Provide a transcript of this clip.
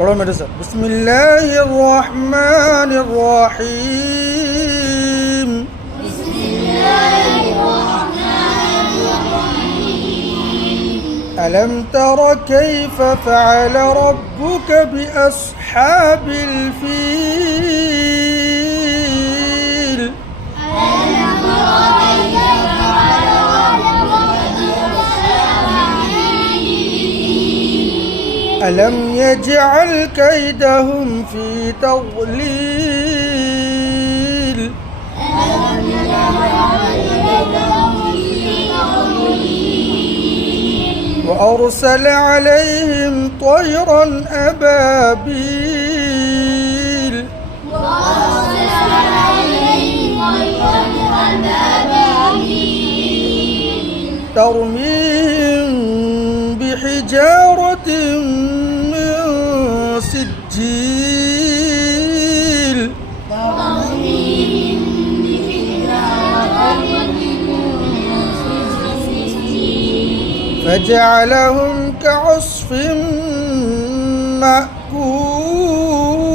بسم الله الرحمن الرحيم. بسم الله الرحمن الرحيم. ألم تر كيف فعل ربك بأصحاب الفيل؟ ألم تر كيف فعل ربك بأصحاب الفيل؟ ألم يجعل كيدهم في تضليل؟ ألم يجعل كيدهم في تضليل؟ وأرسل عليهم طيرا أبابيل وأرسل عليهم طيرا أبابيل ترميهم بحجارة من سجيل ترميهم بحجارة من سجيل فجعلهم كعصف مأكول.